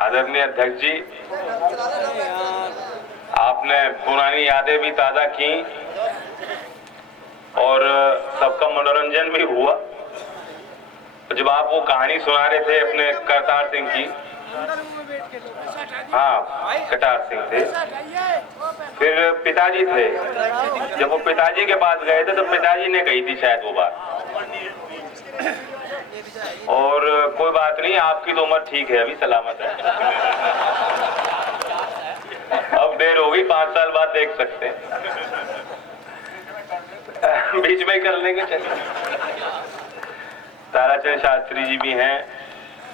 आदरणीय अध्यक्ष जी, आपने पुरानी यादें भी ताजा की और सबका मनोरंजन भी हुआ। जब आप वो कहानी सुना रहे थे अपने करतार सिंह की, हाँ करतार सिंह थे, फिर पिताजी थे। जब वो पिताजी के पास गए थे तो पिताजी ने कही थी शायद वो बात। और कोई बात नहीं, आपकी तो उम्र ठीक है, अभी सलामत है। अब देर होगी, 5 साल बाद देख सकते हैं। बीच में ही कर लेंगे। चलिए, ताराचंद शास्त्री जी भी हैं।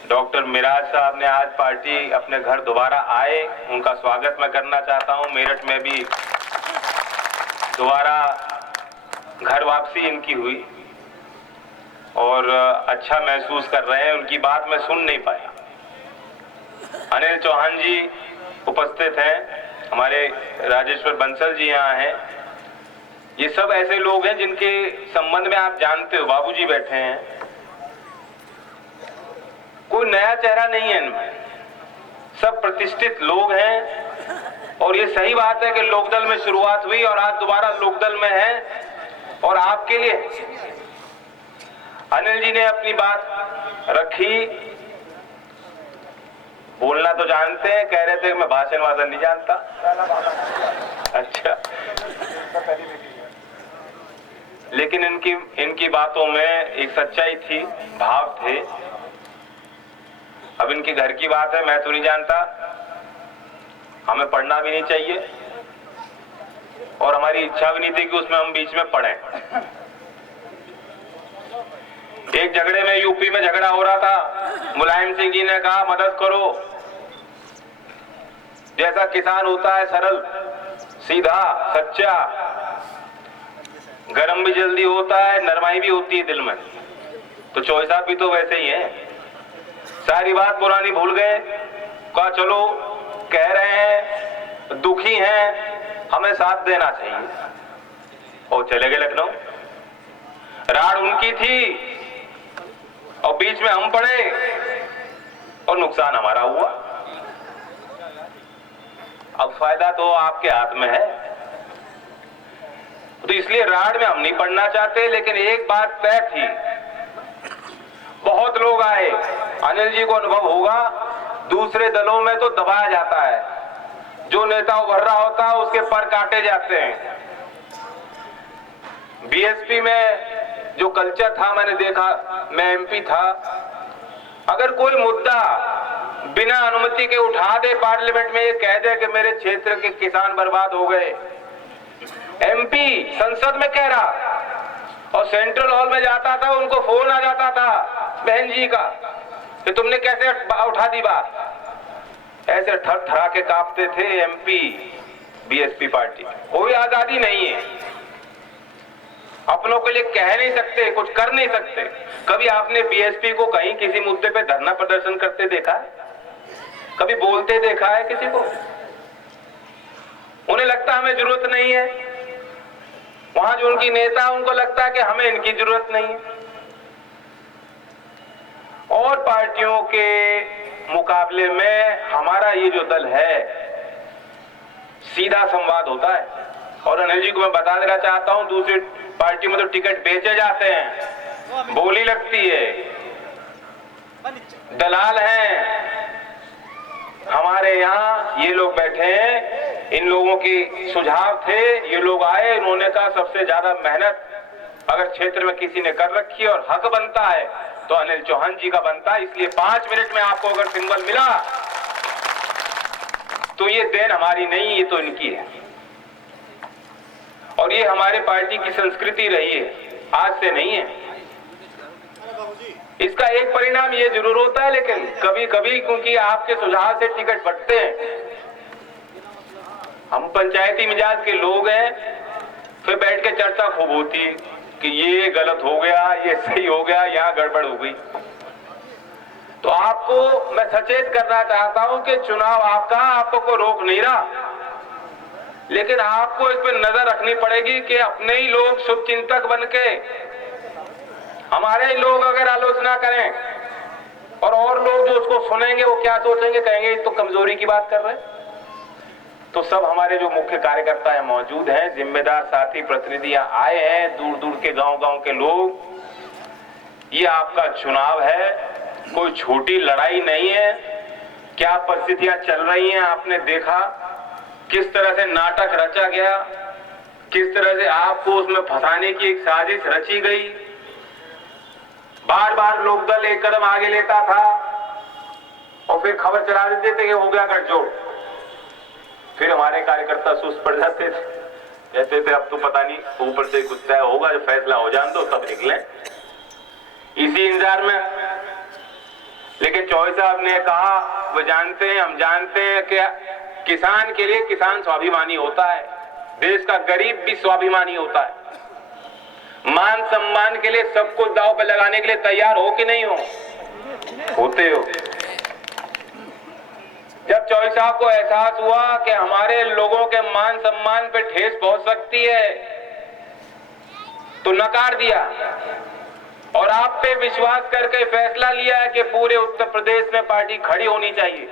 डॉक्टर मिराज साहब ने आज पार्टी अपने घर दोबारा आए, उनका स्वागत मैं करना चाहता हूं। मेरठ में भी दोबारा घर वापसी इनकी हुई और अच्छा महसूस कर रहे हैं। उनकी बात मैं सुन नहीं पाया। अनिल चौहान जी उपस्थित हैं, हमारे राजेश्वर बंसल जी यहाँ हैं। ये सब ऐसे लोग हैं जिनके संबंध में आप जानते हो। बाबूजी बैठे हैं। कोई नया चेहरा नहीं है इनमें, सब प्रतिष्ठित लोग हैं। और ये सही बात है कि लोकदल में शुरुआत हुई और आज दोबारा लोकदल में है और आपके लिए। अनिल जी ने अपनी बात रखी, बोलना तो जानते हैं, कह रहे थे कि मैं भाषण वादन नहीं जानता। अच्छा, लेकिन इनकी बातों में एक सच्चाई थी, भाव थे। अब इनके घर की बात है, मैं तो नहीं जानता, हमें पढ़ना भी नहीं चाहिए और हमारी इच्छा भी नहीं थी कि उसमें हम बीच में पढ़ें। एक झगड़े में, यूपी में झगड़ा हो रहा था, मुलायम सिंह जी ने कहा मदद करो। जैसा किसान होता है सरल, सीधा, सच्चा, गरम भी जल्दी होता है, नरमाई भी होती है दिल में, तो चौधरी साहब भी तो वैसे ही हैं। सारी बात पुरानी भूल गए, कहा चलो कह रहे हैं, दुखी हैं, हमें साथ देना चाहिए, और चले गए लखनऊ। राड उनकी थी और बीच में हम पड़े और नुकसान हमारा हुआ। अब फायदा तो आपके हाथ में है, तो इसलिए राड में हम नहीं पढ़ना चाहते। लेकिन एक बात तय थी, बहुत लोग आए, अनिल जी को अनुभव होगा, दूसरे दलों में तो दबाया जाता है, जो नेता उभर रहा होता है उसके पर काटे जाते हैं। बीएसपी में जो कल्चर था, मैंने देखा, मैं एमपी था, अगर कोई मुद्दा बिना अनुमति के उठा दे पार्लियामेंट में, ये कह दे कि मेरे क्षेत्र के किसान बर्बाद हो गए, एमपी संसद में कह रहा, और सेंट्रल हॉल में जाता था, उनको फोन आ जाता था बहन जी का कि तुमने कैसे उठा दी बात। ऐसे थर थरा के कांपते थे एमपी बीएसपी पार्टी। कोई आजादी नहीं है, अपनों के लिए कह नहीं सकते, कुछ कर नहीं सकते। कभी आपने बीएसपी को कहीं किसी मुद्दे पे धरना प्रदर्शन करते देखा है? कभी बोलते देखा है किसी को? उन्हें लगता हमें जरूरत नहीं है। वहां जो उनकी नेता, उनको लगता है कि हमें इनकी जरूरत नहीं है। और पार्टियों के मुकाबले में हमारा ये जो दल है, सीधा संवाद होता है। और अनिल जी को मैं बता देना चाहता हूं, दूसरी पार्टी में तो टिकट बेचे जाते हैं, बोली लगती है, दलाल हैं। हमारे यहाँ ये लोग बैठे हैं, इन लोगों की सुझाव थे, ये लोग आए, इन्होंने कहा सबसे ज्यादा मेहनत अगर क्षेत्र में किसी ने कर रखी है और हक बनता है तो अनिल चौहान जी का बनता है। इसलिए 5 मिनट में आपको अगर सिंबल मिला तो ये देन हमारी नहीं, ये तो इनकी है। और ये हमारे पार्टी की संस्कृति रही है, आज से नहीं है। इसका एक परिणाम ये जरूर होता है, लेकिन कभी कभी क्योंकि आपके सुझाव से टिकट बंटते हैं, हम पंचायती मिजाज के लोग हैं, फिर बैठ के चर्चा खूब होती है कि ये गलत हो गया, ये सही हो गया, यहाँ गड़बड़ हो गई। तो आपको मैं सचेत करना चाहता हूं कि चुनाव आपका, आपको कोई रोक नहीं रहा, लेकिन आपको इस पर नजर रखनी पड़ेगी कि अपने ही लोग शुभ चिंतक बनके, हमारे ही लोग अगर आलोचना करें और लोग जो उसको सुनेंगे वो क्या सोचेंगे, कहेंगे ये तो कमजोरी की बात कर रहे हैं। तो सब हमारे जो मुख्य कार्यकर्ता हैं मौजूद हैं, जिम्मेदार साथी प्रतिनिधि यहाँ आए हैं, दूर दूर के गांव के लोग। ये आपका चुनाव है, कोई छोटी लड़ाई नहीं है। क्या परिस्थितियां चल रही हैं आपने देखा, किस तरह से नाटक रचा गया, किस तरह से आपको उसमें फंसाने की एक साजिश रची गई। बार बार लोकदल एक कदम आगे लेता था और फिर खबर चला देते थे कि हो गया गठजोड़। फिर हमारे कार्यकर्ता सुस्त पड़ जाते थे, कहते थे अब तो पता नहीं ऊपर से कुछ तय होगा, जो फैसला हो जान दो तब निकले। इसी इंतजार में लेकिन चौधरी साहब ने कहा, वो जानते हैं, हम जानते हैं कि किसान के लिए किसान स्वाभिमानी होता है, देश का गरीब भी स्वाभिमानी होता है। मान सम्मान के लिए सब कुछ दांव पे लगाने के लिए तैयार हो कि नहीं हो? होते हो। जब चौधरी साहब को एहसास हुआ कि हमारे लोगों के मान सम्मान पे ठेस पहुंच सकती है, तो नकार दिया और आप पे विश्वास करके फैसला लिया है कि पूरे उत्तर प्रदेश में पार्टी खड़ी होनी चाहिए।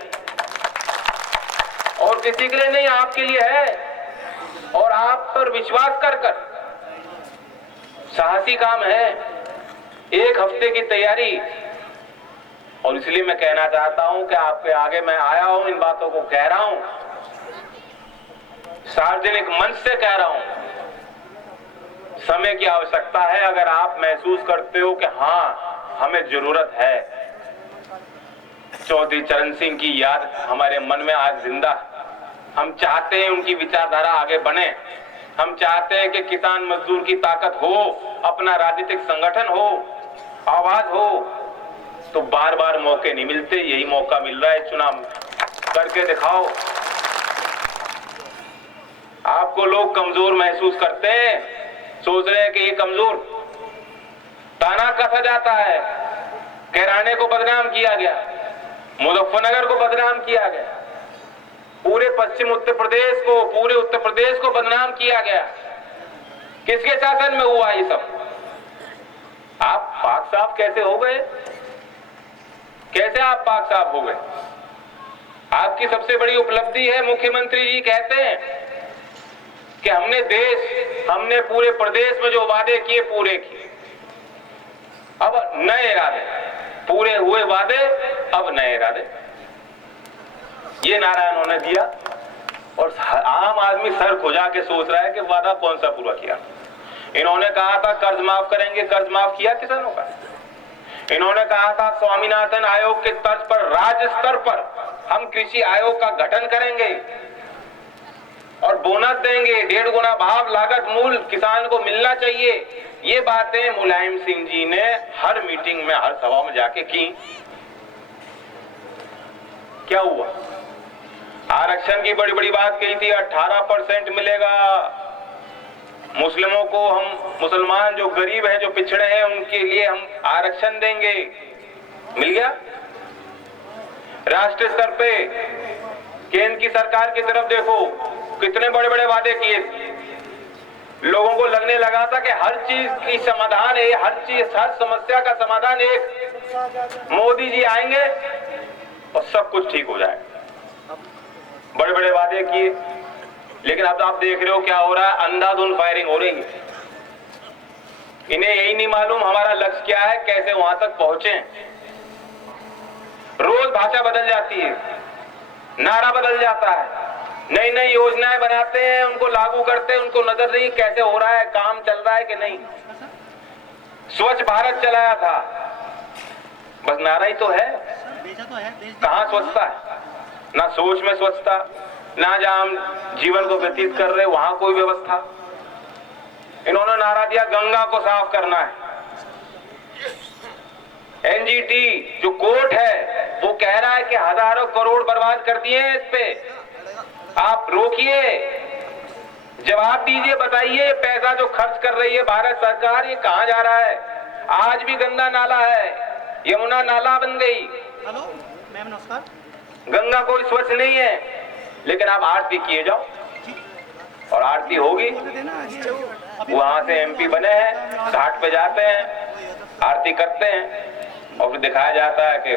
और किसी के लिए नहीं, आपके लिए है। और आप पर विश्वास कर साहसी काम है, 1 हफ्ते की तैयारी। और इसलिए मैं कहना चाहता हूं कि आपके आगे मैं आया हूं, इन बातों को कह रहा हूं, सार्वजनिक मंच से कह रहा हूं। समय की आवश्यकता है। अगर आप महसूस करते हो कि हां हमें जरूरत है, चौधरी चरण सिंह की याद हमारे मन में आज जिंदा, हम चाहते हैं उनकी विचारधारा आगे बढ़े, हम चाहते हैं कि किसान मजदूर की ताकत हो, अपना राजनीतिक संगठन हो, आवाज हो, तो बार बार मौके नहीं मिलते, यही मौका मिल रहा है। चुनाव करके दिखाओ। आपको लोग कमजोर महसूस करते हैं, सोच रहे हैं कि ये कमजोर, ताना कसा जाता है। कैराने को बदनाम किया गया, मुजफ्फरनगर को बदनाम किया गया, पूरे पश्चिम उत्तर प्रदेश को, पूरे उत्तर प्रदेश को बदनाम किया गया। किसके शासन में हुआ ये सब? आप पाक साफ कैसे हो गए? कैसे आप पाक साफ हो गए? आपकी सबसे बड़ी उपलब्धि है, मुख्यमंत्री जी कहते हैं कि हमने पूरे प्रदेश में जो वादे किए पूरे किए। अब नए इरादे, पूरे हुए वादे, अब नए इरादे, ये नारा इन्होंने दिया। और आम आदमी सर खुजा के सोच रहा है कि वादा कौन सा पूरा किया। इन्होंने कहा था कर्ज माफ करेंगे, कर्ज माफ किया किसानों का? इन्होंने कहा था स्वामीनाथन आयोग के तर्ज पर राज्य स्तर पर हम कृषि आयोग का गठन करेंगे और बोनस देंगे, 1.5 गुना भाव लागत मूल किसान को मिलना चाहिए। ये बातें मुलायम सिंह जी ने हर मीटिंग में, हर सभा में जाके की। क्या हुआ? आरक्षण की बड़ी बड़ी बात कही थी, 18% मिलेगा मुस्लिमों को, हम मुसलमान जो गरीब हैं, जो पिछड़े हैं, उनके लिए हम आरक्षण देंगे। मिल गया? राष्ट्रीय स्तर पे केंद्र की सरकार की तरफ देखो, कितने बड़े बड़े वादे किए। लोगों को लगने लगा था कि हर चीज की समाधान है, हर समस्या का समाधान एक मोदी जी आएंगे और सब कुछ ठीक हो जाएगा। बड़े बड़े वादे किए, लेकिन अब आप देख रहे हो क्या हो रहा है, अंधाधुंध फायरिंग हो रही है। इन्हें यही नहीं मालूम हमारा लक्ष्य क्या है, कैसे वहां तक पहुंचे। रोज भाषा बदल जाती है, नारा बदल जाता है, नई नई योजनाएं बनाते हैं, उनको लागू करते हैं, उनको नजर नहीं कैसे हो रहा है, काम चल रहा है कि नहीं। स्वच्छ भारत चलाया था, बस नारा ही तो है, कहां स्वच्छता है? ना सोच में स्वच्छता, ना जहां हम जीवन को व्यतीत कर रहे वहां कोई व्यवस्था। इन्होंने नारा दिया गंगा को साफ करना है। एनजीटी जो कोर्ट है वो कह रहा है कि हजारों करोड़ बर्बाद कर दिए हैं इस पे, आप रोकिए, जवाब दीजिए, बताइए पैसा जो खर्च कर रही है भारत सरकार ये कहां जा रहा है? आज भी गंदा नाला है, यमुना नाला बन गई। हेलो मैम नमस्कार। गंगा कोई स्वच्छ नहीं है, लेकिन आप आरती किए जाओ और आरती होगी। वहां से एमपी बने हैं, घाट पे जाते हैं, आरती करते हैं, और फिर दिखाया जाता है कि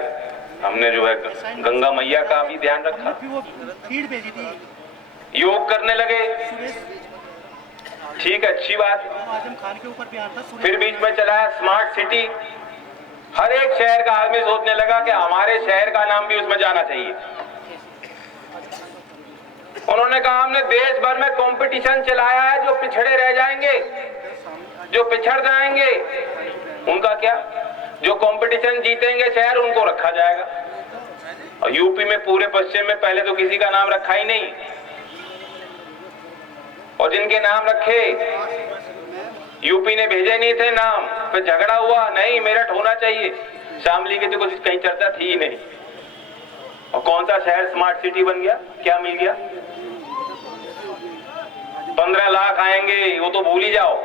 हमने जो है गंगा मैया का भी ध्यान रखा। फिर वो फीड भेजी थी योग करने लगे, सुरेश ठीक है, अच्छी बात। आजम खान के ऊपर बयान था सुरेश। फिर बीच में चलाया स्मार्ट सिटी। हर एक शहर का आदमी सोचने लगा कि हमारे शहर का नाम भी उसमें जाना चाहिए। उन्होंने कहा हमने देश भर में कंपटीशन चलाया है, जो पिछड़े रह जाएंगे, जो पिछड़ जाएंगे उनका क्या, जो कंपटीशन जीतेंगे शहर उनको रखा जाएगा। और यूपी में पूरे पश्चिम में पहले तो किसी का नाम रखा ही नहीं, और जिनके नाम रखे यूपी ने भेजे नहीं थे नाम, फिर झगड़ा हुआ, नहीं मेरठ होना चाहिए। शामली की तो कुछ कहीं चर्चा थी ही नहीं। और कौन सा शहर स्मार्ट सिटी बन गया, क्या मिल गया? 15 लाख आएंगे वो तो भूल ही जाओ।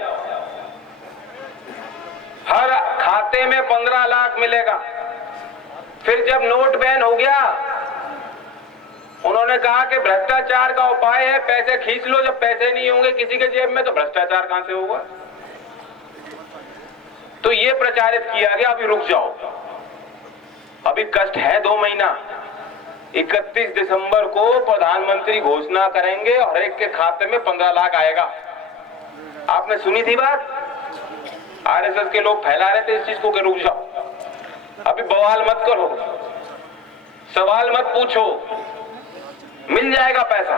हर खाते में 15 लाख मिलेगा। फिर जब नोट बैन हो गया, उन्होंने कहा कि भ्रष्टाचार का उपाय है पैसे खींच लो, जब पैसे नहीं होंगे किसी के जेब में तो भ्रष्टाचार कहां से होगा। तो ये प्रचारित किया गया अभी रुक जाओ, अभी कष्ट है 2 महीना। 31 दिसंबर को प्रधानमंत्री घोषणा करेंगे और हर एक के खाते में 15 लाख आएगा। आपने सुनी थी बात, आरएसएस के लोग फैला रहे थे इस चीज को कि रुक जाओ, अभी बवाल मत करो, सवाल मत पूछो, मिल जाएगा पैसा।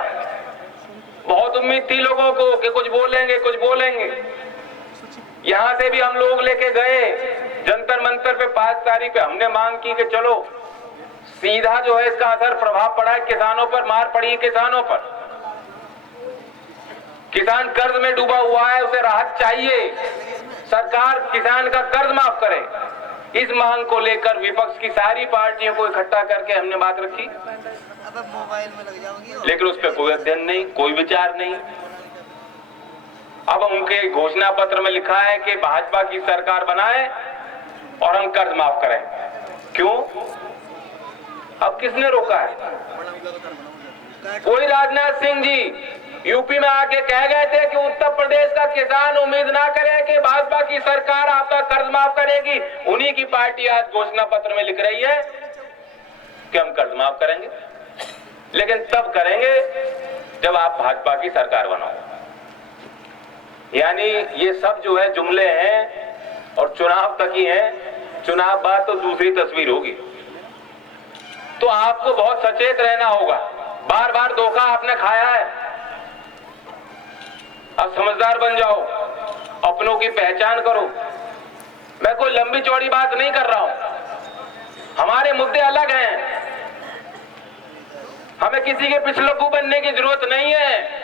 बहुत उम्मीद थी लोगों को कि कुछ बोलेंगे कुछ बोलेंगे। यहां से भी हम लोग लेके गए जंतर मंतर पे 5 तारीख पे हमने मांग की कि चलो, सीधा जो है इसका असर प्रभाव पड़ा है किसानों पर, मार पड़ी है किसानों पर। किसान कर्ज में डूबा हुआ है, उसे राहत चाहिए, सरकार किसान का कर्ज माफ करे। इस मांग को लेकर विपक्ष की सारी पार्टियों को इकट्ठा करके हमने बात रखी, मोबाइल में लग जाओगी। लेकिन उस पर कोई अध्ययन नहीं, कोई विचार नहीं। अब उनके घोषणा पत्र में लिखा है कि भाजपा की सरकार बनाए और हम कर्ज माफ करें। क्यों? अब किसने रोका है? कोई राजनाथ सिंह जी यूपी में आके कह गए थे कि उत्तर प्रदेश का किसान उम्मीद ना करे कि भाजपा की सरकार आपका कर्ज माफ करेगी। उन्हीं की पार्टी आज घोषणा पत्र में लिख रही है कि हम कर्ज माफ करेंगे, लेकिन तब करेंगे जब आप भाजपा की सरकार बनाओ। यानी ये सब जो है जुमले हैं और चुनाव तक ही हैं, चुनाव बाद तो दूसरी तस्वीर होगी। तो आपको बहुत सचेत रहना होगा, बार बार धोखा आपने खाया है, अब समझदार बन जाओ, अपनों की पहचान करो। मैं कोई लंबी चौड़ी बात नहीं कर रहा हूं, हमारे मुद्दे अलग हैं, हमें किसी के पिछलग्गू बनने की जरूरत नहीं है।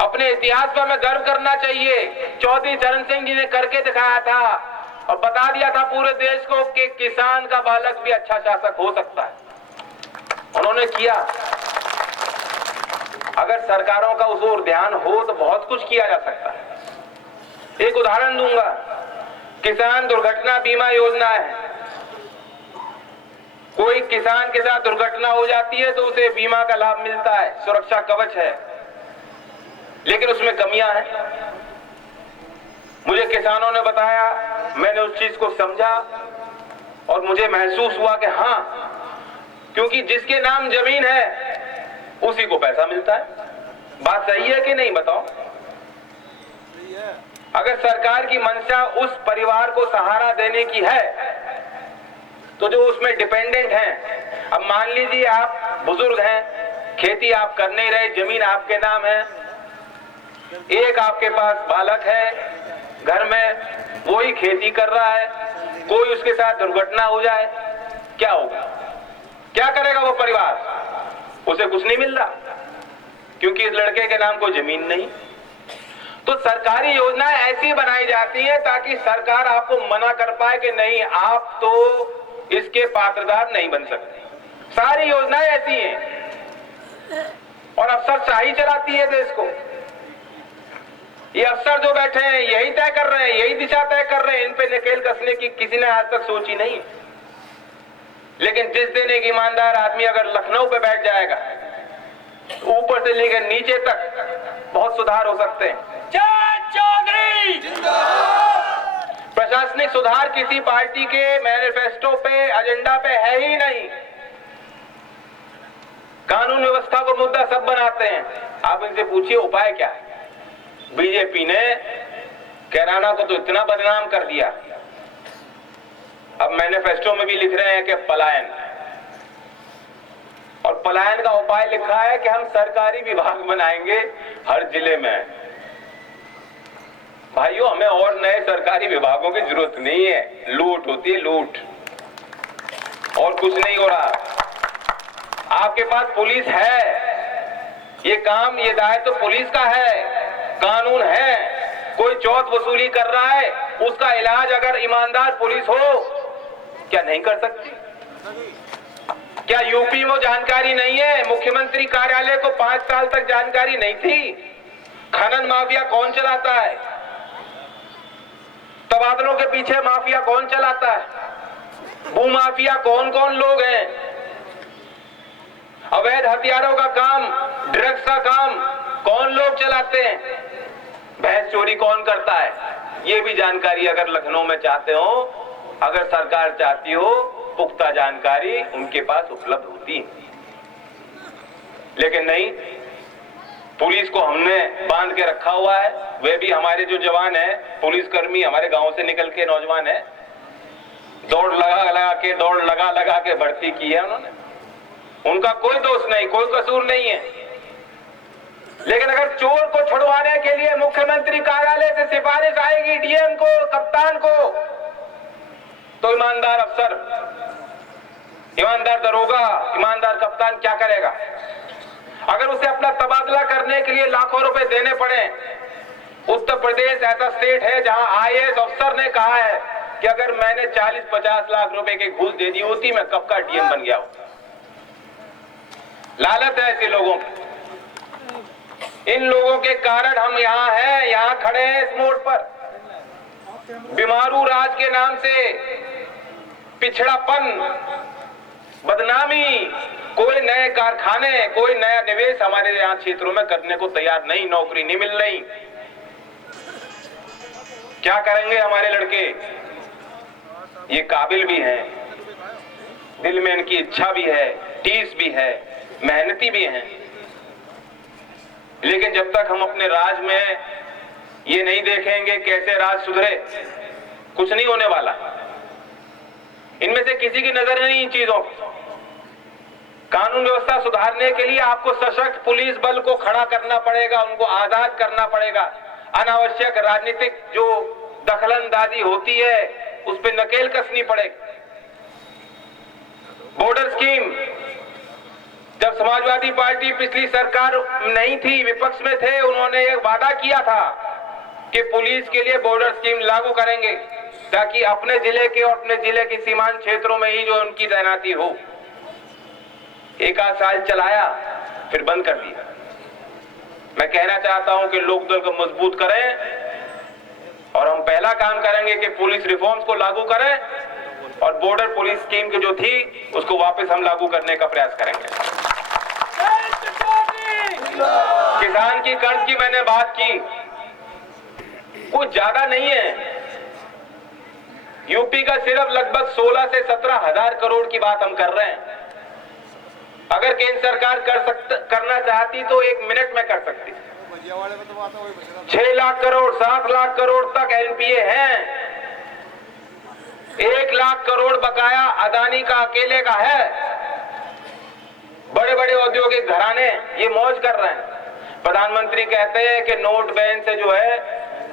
अपने इतिहास पर हमें गर्व करना चाहिए। चौधरी चरण सिंह जी ने करके दिखाया था और बता दिया था पूरे देश को कि किसान का बालक भी अच्छा शासक हो सकता है, उन्होंने किया। अगर सरकारों का उस ओर ध्यान हो तो बहुत कुछ किया जा सकता है। एक उदाहरण दूंगा, किसान दुर्घटना बीमा योजना है। कोई किसान के साथ दुर्घटना हो जाती है तो उसे बीमा का लाभ मिलता है, सुरक्षा कवच है, लेकिन उसमें कमियां हैं। मुझे किसानों ने बताया, मैंने उस चीज को समझा और मुझे महसूस हुआ कि हाँ, क्योंकि जिसके नाम जमीन है उसी को पैसा मिलता है। बात सही है कि नहीं, बताओ? अगर सरकार की मंशा उस परिवार को सहारा देने की है तो जो उसमें डिपेंडेंट हैं, अब मान लीजिए आप बुजुर्ग हैं, खेती आप कर नहीं रहे, जमीन आपके नाम है, एक आपके पास बालक है घर में, वो ही खेती कर रहा है, कोई उसके साथ दुर्घटना हो जाए, क्या होगा? क्या करेगा वो परिवार? उसे कुछ नहीं मिल रहा क्योंकि इस लड़के के नाम कोई जमीन नहीं। तो सरकारी योजनाएं ऐसी बनाई जाती है ताकि सरकार आपको मना कर पाए कि नहीं, आप तो इसके पात्रदार नहीं बन सकते। सारी योजनाएं ऐसी हैं और अफसरशाही चलाती है देश को। ये अफसर जो बैठे हैं यही तय कर रहे हैं, यही दिशा तय कर रहे हैं, इन पे नकेल कसने की किसी ने आज तक सोची नहीं। लेकिन जिस दिन एक ईमानदार आदमी अगर लखनऊ पे बैठ जाएगा, ऊपर से लेकर नीचे तक बहुत सुधार हो सकते हैं। जय चौधरी जिंदाबाद, प्रशासनिक सुधार किसी पार्टी के मैनिफेस्टो पे, एजेंडा पे है ही नहीं। कानून व्यवस्था को मुद्दा सब बनाते हैं। आप इनसे पूछिए उपाय क्या है। बीजेपी ने कैराना को तो इतना बदनाम कर दिया, अब मैनिफेस्टो में भी लिख रहे हैं कि पलायन, और पलायन का उपाय लिखा है कि हम सरकारी विभाग बनाएंगे हर जिले में। भाइयों, हमें और नए सरकारी विभागों की जरूरत नहीं है। लूट होती है, लूट, और कुछ नहीं हो रहा। आपके पास पुलिस है, ये काम, ये दायित्व तो पुलिस का है, कानून है। कोई चौथ वसूली कर रहा है, उसका इलाज अगर ईमानदार पुलिस हो, क्या नहीं कर सकती? क्या यूपी में जानकारी नहीं है? मुख्यमंत्री कार्यालय को 5 साल तक जानकारी नहीं थी खनन माफिया कौन चलाता है, तबादलों के पीछे माफिया कौन चलाता है, भू माफिया कौन कौन लोग हैं, अवैध हथियारों का काम, ड्रग्स का काम कौन लोग चलाते हैं, भैंस चोरी कौन करता है, ये भी जानकारी अगर लखनऊ में चाहते हो, अगर सरकार चाहती हो, पुख्ता जानकारी उनके पास उपलब्ध होती है। लेकिन नहीं, पुलिस को हमने बांध के रखा हुआ है। वे भी हमारे जो जवान है, पुलिसकर्मी हमारे गांव से निकल के नौजवान है, दौड़ लगा लगा के भर्ती की है उन्होंने। उनका कोई दोष नहीं, कोई कसूर नहीं है। लेकिन अगर चोर को छुड़वाने के लिए मुख्यमंत्री कार्यालय से सिफारिश आएगी डीएम को, कप्तान को, तो ईमानदार अफसर, ईमानदार दरोगा, ईमानदार कप्तान क्या करेगा? अगर उसे अपना तबादला करने के लिए लाखों रुपए देने पड़े, उत्तर प्रदेश ऐसा स्टेट है जहां आईएएस अफसर ने कहा है कि अगर मैंने 40-50 लाख रुपए की घूस दे दी होती, मैं कब का डीएम बन गया होता। लालच है ऐसे लोगों की। इन लोगों के कारण हम यहाँ हैं, यहाँ खड़े हैं इस मोड़ पर। बीमारू राज के नाम से पिछड़ापन, बदनामी, कोई नए कारखाने, कोई नया निवेश हमारे यहाँ क्षेत्रों में करने को तैयार नहीं, नौकरी नहीं मिल रही। क्या करेंगे हमारे लड़के? ये काबिल भी हैं, दिल में इनकी इच्छा भी है, टीस भी है, मेहनती भी हैं, लेकिन जब तक हम अपने राज में ये नहीं देखेंगे कैसे राज सुधरे, कुछ नहीं होने वाला। इनमें से किसी की नजर नहीं इन चीजों पर। कानून व्यवस्था सुधारने के लिए आपको सशक्त पुलिस बल को खड़ा करना पड़ेगा, उनको आजाद करना पड़ेगा। अनावश्यक राजनीतिक जो दखलंदाजी होती है उस पर नकेल कसनी पड़ेगी। बॉर्डर स्कीम, जब समाजवादी पार्टी पिछली सरकार नहीं थी, विपक्ष में थे, उन्होंने एक वादा किया था कि पुलिस के लिए बॉर्डर स्कीम लागू करेंगे ताकि अपने जिले के और अपने जिले के सीमांत क्षेत्रों में ही जो उनकी तैनाती हो। 1 आध साल चलाया, फिर बंद कर दिया। मैं कहना चाहता हूं कि लोकदल को मजबूत करें और हम पहला काम करेंगे कि पुलिस रिफॉर्म्स को लागू करें और बॉर्डर पुलिस स्कीम की जो थी उसको वापस हम लागू करने का प्रयास करेंगे। किसान की कर्ज की मैंने बात की, कुछ ज्यादा नहीं है। यूपी का सिर्फ लगभग 16 से 17 हजार करोड़ की बात हम कर रहे हैं। अगर केंद्र सरकार करना चाहती तो 1 मिनट में कर सकती। 6 लाख करोड़, 7 लाख करोड़ तक एनपीए हैं। 1 लाख करोड़ बकाया अदानी का अकेले का है। बड़े बड़े औद्योगिक घराने ये मौज कर रहे हैं। प्रधानमंत्री कहते हैं कि नोट बैन से जो है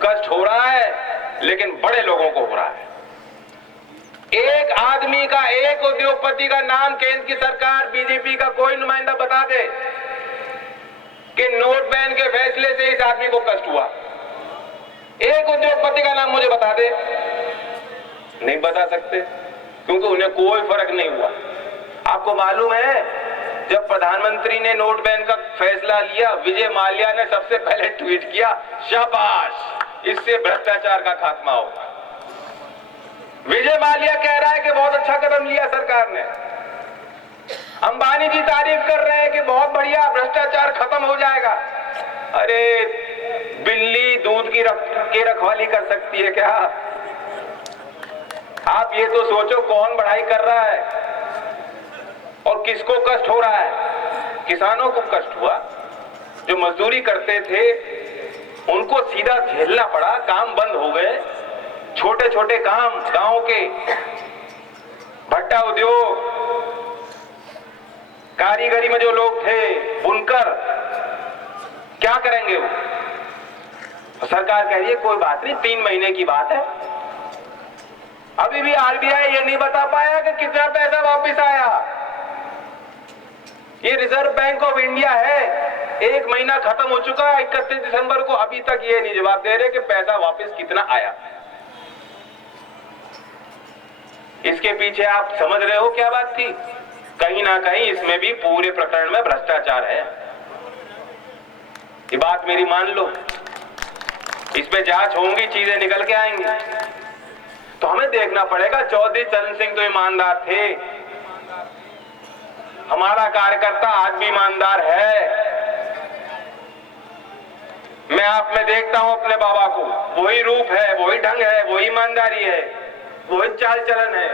कष्ट हो रहा है, लेकिन बड़े लोगों को हो रहा है। एक आदमी का, एक उद्योगपति का नाम केंद्र की सरकार, बीजेपी का कोई नुमाइंदा बता दे कि नोट बैन के फैसले से इस आदमी को कष्ट हुआ। एक उद्योगपति का नाम मुझे बता दे। नहीं बता सकते क्योंकि उन्हें कोई फर्क नहीं हुआ। आपको मालूम है, जब प्रधानमंत्री ने नोट बैन का फैसला लिया, विजय माल्या ने सबसे पहले ट्वीट किया, शाबाश, इससे भ्रष्टाचार का खात्मा होगा। विजय माल्या कह रहा है कि बहुत अच्छा कदम लिया सरकार ने। अंबानी जी तारीफ कर रहे हैं कि बहुत बढ़िया, भ्रष्टाचार खत्म हो जाएगा। अरे बिल्ली दूध की रखवाली कर सकती है क्या? आप ये तो सोचो कौन बढ़ाई कर रहा है और किसको कष्ट हो रहा है। किसानों को कष्ट हुआ, जो मजदूरी करते थे उनको सीधा झेलना पड़ा, काम बंद हो गए। छोटे छोटे काम गांव के, भट्टा उद्योग, कारीगरी में जो लोग थे, बुनकर, क्या करेंगे वो? सरकार कह रही है कोई बात नहीं, 3 महीने की बात है। अभी भी आरबीआई ये नहीं बता पाया कि कितना पैसा वापस आया। ये रिजर्व बैंक ऑफ इंडिया है, 1 महीना खत्म हो चुका है 31 दिसंबर को, अभी तक ये नहीं जवाब दे रहे कि पैसा वापस कितना आया। इसके पीछे आप समझ रहे हो क्या बात थी? कहीं ना कहीं इसमें भी पूरे प्रकरण में भ्रष्टाचार है। ये बात मेरी मान लो, इस पे जांच होंगी, चीजें निकल के आएंगी। तो हमें देखना पड़ेगा। चौधरी चरण सिंह तो ईमानदार थे, हमारा कार्यकर्ता आज भी ईमानदार है। मैं आप में देखता हूं अपने बाबा को, वही रूप है, वही ढंग है, वही ईमानदारी है, वही चाल चलन है।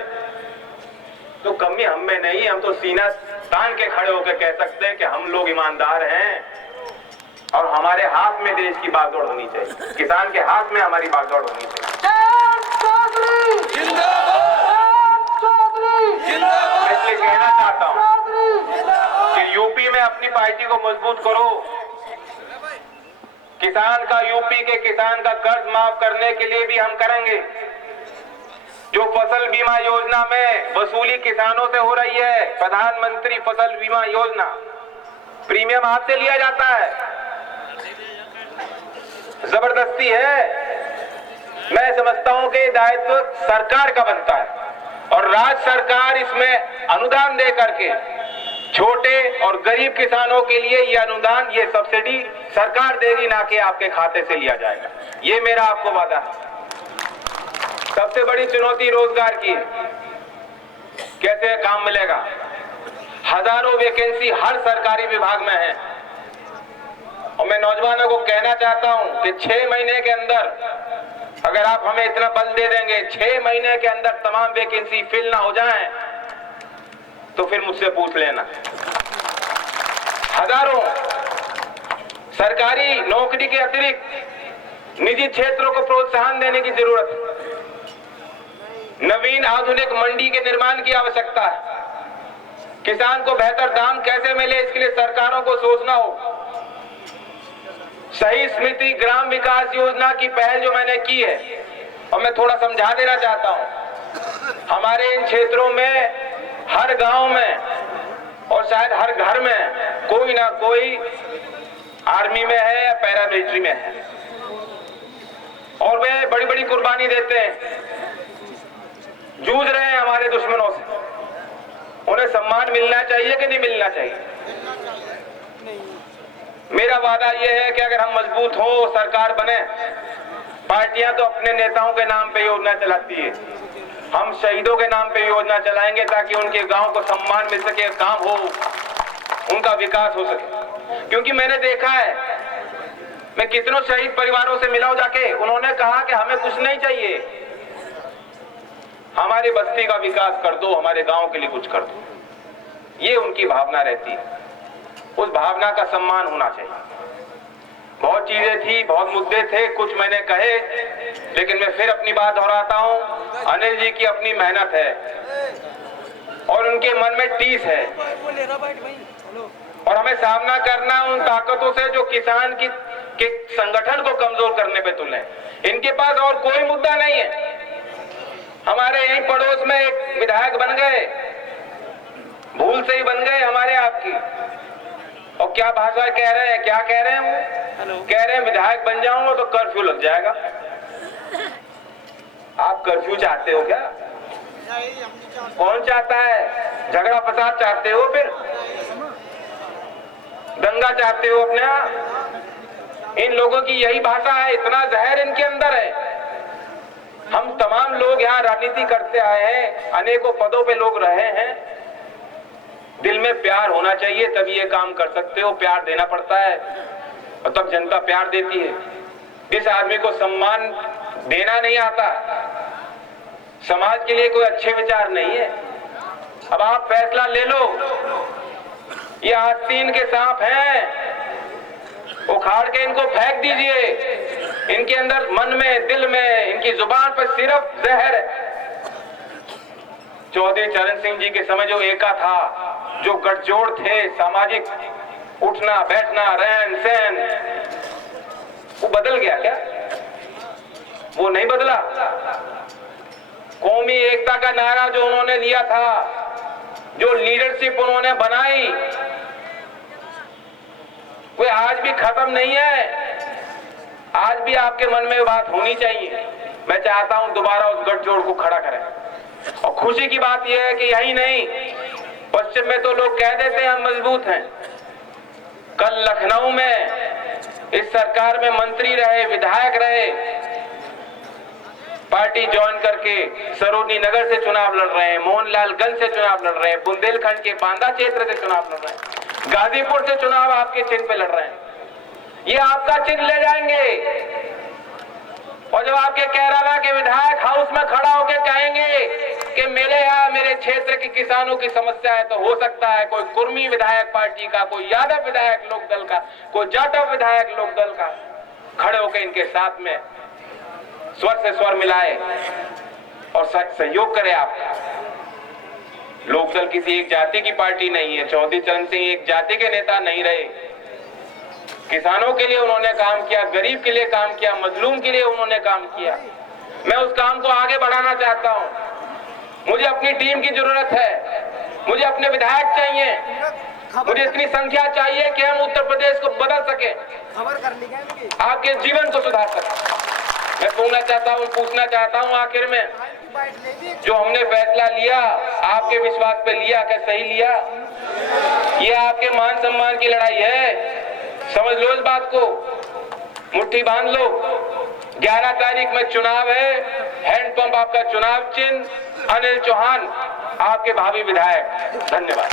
तो कमी हम में नहीं, हम तो सीना तान के खड़े होकर कह सकते हैं कि हम लोग ईमानदार हैं और हमारे हाथ में देश की बागडोर होनी चाहिए, किसान के हाथ में हमारी बागडोर होनी चाहिए। इसलिए कहना चाहता हूं कि यूपी में अपनी पार्टी को मजबूत करो। किसान का, यूपी के किसान का कर्ज माफ करने के लिए भी हम करेंगे। जो फसल बीमा योजना में वसूली किसानों से हो रही है, प्रधानमंत्री फसल बीमा योजना, प्रीमियम हाथ से लिया जाता है, जबरदस्ती है। मैं समझता हूं कि दायित्व सरकार का बनता है और राज्य सरकार इसमें अनुदान दे करके छोटे और गरीब किसानों के लिए ये अनुदान, ये सब्सिडी सरकार देगी, ना कि आपके खाते से लिया जाएगा। ये मेरा आपको वादा है। सबसे बड़ी चुनौती रोजगार की है, कैसे काम मिलेगा। हजारों वैकेंसी हर सरकारी विभाग में है और मैं नौजवानों को कहना चाहता हूं कि 6 महीने के अंदर अगर आप हमें इतना बल दे देंगे, 6 महीने के अंदर तमाम वैकेंसी फिल ना हो जाएं, तो फिर मुझसे पूछ लेना। हजारों सरकारी नौकरी के अतिरिक्त निजी क्षेत्रों को प्रोत्साहन देने की जरूरत है। नवीन आधुनिक मंडी के निर्माण की आवश्यकता है। किसान को बेहतर दाम कैसे मिले, इसके लिए सरकारों को सोचना होगा। सही स्मृति ग्राम विकास योजना की पहल जो मैंने की है, और मैं थोड़ा समझा देना चाहता हूं, हमारे इन क्षेत्रों में हर गांव में और शायद हर घर में कोई ना कोई आर्मी में है या पैरामिलिट्री में है और वे बड़ी बड़ी कुर्बानी देते हैं, जूझ रहे हैं हमारे दुश्मनों से। उन्हें सम्मान मिलना चाहिए कि नहीं मिलना चाहिए? मेरा वादा यह है कि अगर हम मजबूत हो, सरकार बने, पार्टियां तो अपने नेताओं के नाम पे योजना चलाती है, हम शहीदों के नाम पे योजना चलाएंगे ताकि उनके गांव को सम्मान मिल सके, काम हो, उनका विकास हो सके। क्योंकि मैंने देखा है, मैं कितनों शहीद परिवारों से मिला हूं जाके, उन्होंने कहा कि हमें कुछ नहीं चाहिए, हमारी बस्ती का विकास कर दो, हमारे गांव के लिए कुछ कर दो। ये उनकी भावना रहती है, उस भावना का सम्मान होना चाहिए। बहुत चीजें थी, बहुत मुद्दे थे, कुछ मैंने कहे, लेकिन मैं फिर अपनी बात दोहराता हूं। अनिल जी की अपनी मेहनत है और उनके मन में टीस है और हमें सामना करना उन ताकतों से जो किसान के संगठन को कमजोर करने पे तुले। इनके पास और कोई मुद्दा नहीं है। हमारे यहीं पड़ोस में एक विधायक बन गए, भूल से ही बन गए हमारे आपकी, और क्या भाषा कह रहे हैं, क्या कह रहे हैं वो? कह रहे हैं विधायक बन जाऊंगा तो कर्फ्यू लग जाएगा। आप कर्फ्यू चाहते हो क्या? कौन चाहता है? झगड़ा फसाद चाहते हो, फिर दंगा चाहते हो अपने यहाँ? इन लोगों की यही भाषा है, इतना जहर इनके अंदर है। हम तमाम लोग यहाँ राजनीति करते आए हैं, अनेकों पदों पे लोग रहे हैं। दिल में प्यार होना चाहिए, तभी ये काम कर सकते हो। प्यार देना पड़ता है और तब जनता प्यार देती है। जिस आदमी को सम्मान देना नहीं आता, समाज के लिए कोई अच्छे विचार नहीं है। अब आप फैसला ले लो, ये आस्तीन के सांप हैं, उखाड़ के इनको फेंक दीजिए। इनके अंदर मन में, दिल में, इनकी जुबान पर सिर्फ जहर है। चौधरी चरण सिंह जी के समय जो एका था, जो गठजोड़ थे, सामाजिक उठना बैठना, रहन सहन, वो बदल गया क्या? वो नहीं बदला। कौमी एकता का नारा जो उन्होंने दिया था, जो लीडरशिप उन्होंने बनाई, वो आज भी खत्म नहीं है। आज भी आपके मन में बात होनी चाहिए। मैं चाहता हूं दोबारा उस गठजोड़ को खड़ा करें। और खुशी की बात यह है कि यही नहीं, पश्चिम में तो लोग कह देते हैं हम मजबूत हैं। कल लखनऊ में इस सरकार में मंत्री रहे, विधायक रहे, पार्टी ज्वाइन करके सरोजनी नगर से चुनाव लड़ रहे हैं, मोहनलालगंज से चुनाव लड़ रहे हैं, बुंदेलखंड के बांदा क्षेत्र से चुनाव लड़ रहे हैं, गाजीपुर से चुनाव आपके चिन्ह पे लड़ रहे हैं। ये आपका चिन्ह ले जाएंगे। और जब आपके केरला के विधायक हाउस में खड़ा होकर कहेंगे कि मेरे यहाँ मेरे क्षेत्र के किसानों की समस्या है, तो हो सकता है कोई कुर्मी विधायक पार्टी का, कोई यादव विधायक लोकदल का, कोई जाटव विधायक लोकदल का खड़े होकर इनके साथ में स्वर से स्वर मिलाए और सहयोग करे। आप लोकदल किसी एक जाति की पार्टी नहीं है। चौधरी चरण सिंह एक जाति के नेता नहीं रहे। किसानों के लिए उन्होंने काम किया, गरीब के लिए काम किया, मजलूम के लिए उन्होंने काम किया। मैं उस काम को आगे बढ़ाना चाहता हूं। मुझे अपनी टीम की जरूरत है, मुझे अपने विधायक चाहिए, मुझे इतनी संख्या चाहिए कि हम उत्तर प्रदेश को बदल सके, आपके जीवन को सुधार सके। मैं पूछना चाहता हूं आखिर में, जो हमने फैसला लिया, आपके विश्वास पे लिया, क्या सही लिया? ये आपके मान सम्मान की लड़ाई है। समझ लो इस बात को, मुट्ठी बांध लो। 11 तारीख में चुनाव है। हैंडपंप आपका चुनाव चिन्ह, अनिल चौहान आपके भावी विधायक। धन्यवाद।